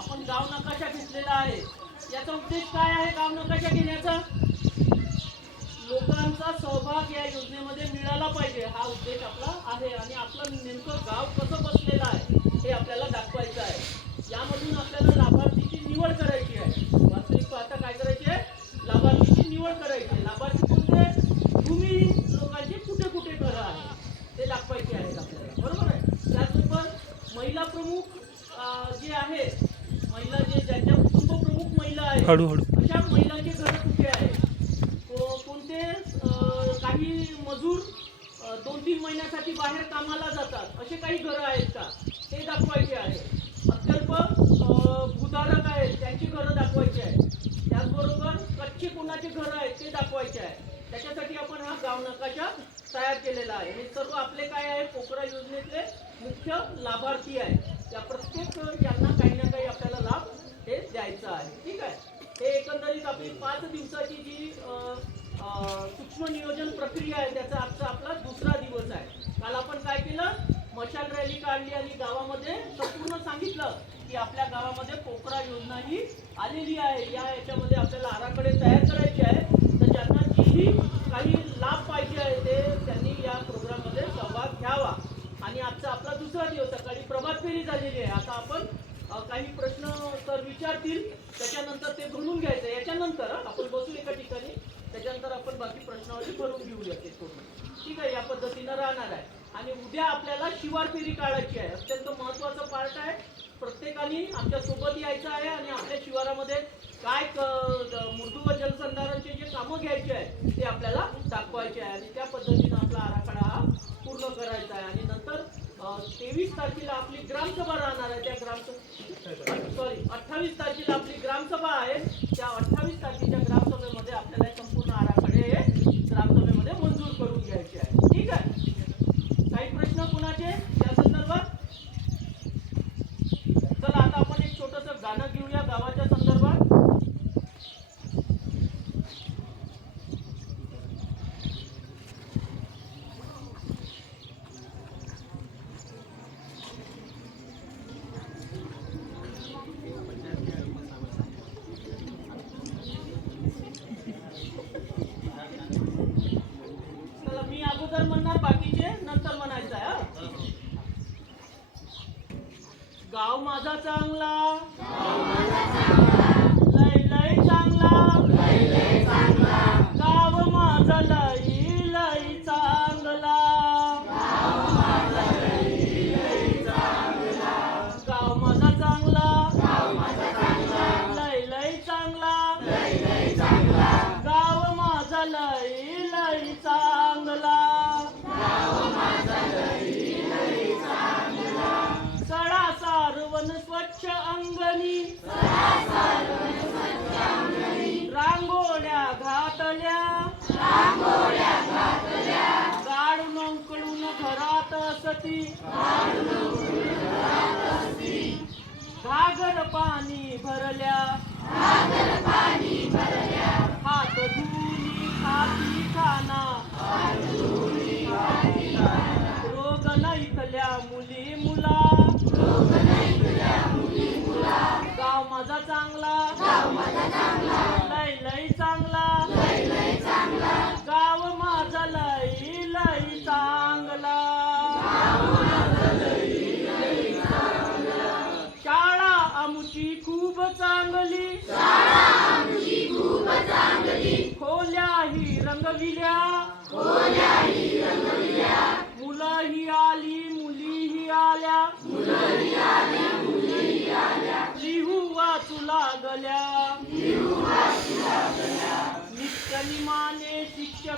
आपण गाव नकाशा घेतलेला आहे. याचा उद्देश काय आहे गाव नकाशा घेण्याचा? लोकांचा सहभाग या योजनेमध्ये मिळाला पाहिजे. हा उद्देश आपला आहे आणि आपलं नेमकं गाव कसं बसलेलं आहे हे आपल्याला दाखवायचं आहे. यामधून आपल्याला लाभार्थीची निवड करायची आहे. वास्तविक पाहता काय करायची आहे? लाभार्थीची निवड करायची आहे. लाभार्थी म्हणजे कोणते भूमिहीन लोकांचे कुठे कुठे घरं आहे ते दाखवायचे आहेत आपल्याला. बरोबर आहे? त्याचबरोबर महिला प्रमुख जे आहे महिला जे ज्यांच्या कुटुंब प्रमुख महिला आहेत हळूहळू अशा महिलांचे घर कुठे आहेत? कोणते काही मजूर दोन तीन महिन्यासाठी बाहेर कामाला जातात असे काही घरं आहेत का? ते दाखवायचे आहे. अत्यल्प भूधारक आहेत त्यांची घरं दाखवायची आहेत. त्याचबरोबर कच्चे कोणाचे घरं आहेत ते दाखवायचे आहे. त्याच्यासाठी आपण हा गाव नकाशा तयार केलेला आहे. हे सर्व आपले काय आहे? पोकरा योजनेतले मुख्य लाभार्थी आहे त्या प्रत्येक यांना काही ना काही आपल्याला लाभ हे द्यायचं आहे ठीक आहे हे एकंदरीत आपली पाच दिवसाची जी अ, अ, सूक्ष्म नियोजन प्रक्रिया आहे त्याचा आजचा आपला दुसरा दिवस आहे. काल आपण काय केलं? मशाल रॅली काढली आणि गावामध्ये संपूर्ण सांगितलं की आपल्या गावामध्ये पोकरा योजना ही आलेली आहे. या याच्यामध्ये आपल्याला आराखडे तयार करायचे आहे तर ज्यांना जीही काही लाभ पाहिजे आहे ते त्यांनी या प्रोग्राममध्ये सहभाग घ्यावा. आणि आजचा आपला दुसरा दिवस सकाळी प्रभात फेरी झालेली आहे. आता आपण काही प्रश्न सर विचारतील. त्याच्यानंतर ते भरून घ्यायचं. याच्यानंतर आपण बसू एका ठिकाणी. त्याच्यानंतर आपण बाकी प्रश्नावली करून घेऊया ते पूर्ण ठीक आहे या पद्धतीनं राहणार आहे. आणि उद्या आपल्याला शिवार फेरी काढायची आहे. अत्यंत महत्त्वाचा पार्ट आहे. प्रत्येकाने आमच्यासोबत यायचं आहे आणि आपल्या शिवारामध्ये काय मृदू व जलसंधारणचे जे कामं घ्यायचे आहे ते आपल्याला दाखवायचे आहे. आणि त्या पद्धतीनं आपला आराखडा हा पूर्ण करायचा आहे. आणि नंतर तेवीस तारखेला आपली ग्रामसभा राहणार आहे. त्या ग्रामसभा सॉरी अठ्ठावीस तारखेला आपली ग्रामसभा आहे. त्या अठ्ठावीस तारखेच्या ग्रामसभेमध्ये आपल्याला हे संपूर्ण आराखडे हे ग्रामसभेमध्ये मंजूर करून घ्यायचे आहे ठीक आहे काही प्रश्न कोणाचे या संदर्भात चला आता आपण एक छोटस गाणं घेऊया गावाच्या संदर्भात. चला मी अगोदर म्हणणार बाकीचे नंतर म्हणायचं आहे हा? गाव माझा चांगला. सारवण स्वच्छ अंगणी. रांगोळ्या घातल्या. गाडून अंकळून घरात सती. घागर पाणी भरल्या. खोल्याही रंगविल्या. मुलंही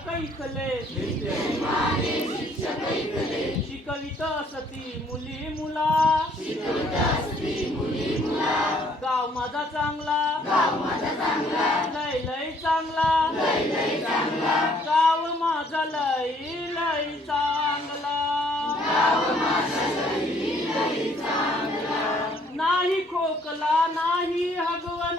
शिक्षक ऐकले शिकवित असती मुली मुला. गाव माझा चांगला. लय लय चांगला. गाव माझा लय लय चांगला. नाही खोकला नाही हगवन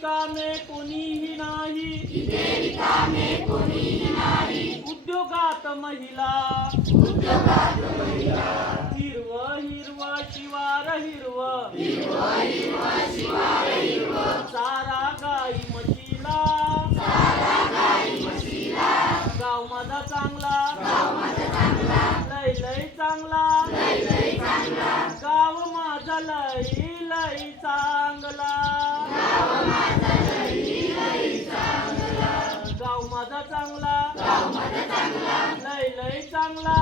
रिकामे कोणीही नाही. रिकामे कोणीही नाही. उद्योगात महिला. उद्योगात महिला. हिरव हिरव शिवार हिरव. हिरव हिरव शिवार हिरव. सारा गाई म्हशीला. सारा गाई गाव माझा चांगला. गाव माझा चांगला. लय लय चांगला. लय लय चांगला. गाव माझा लय लय चांगला. लय लय चांगला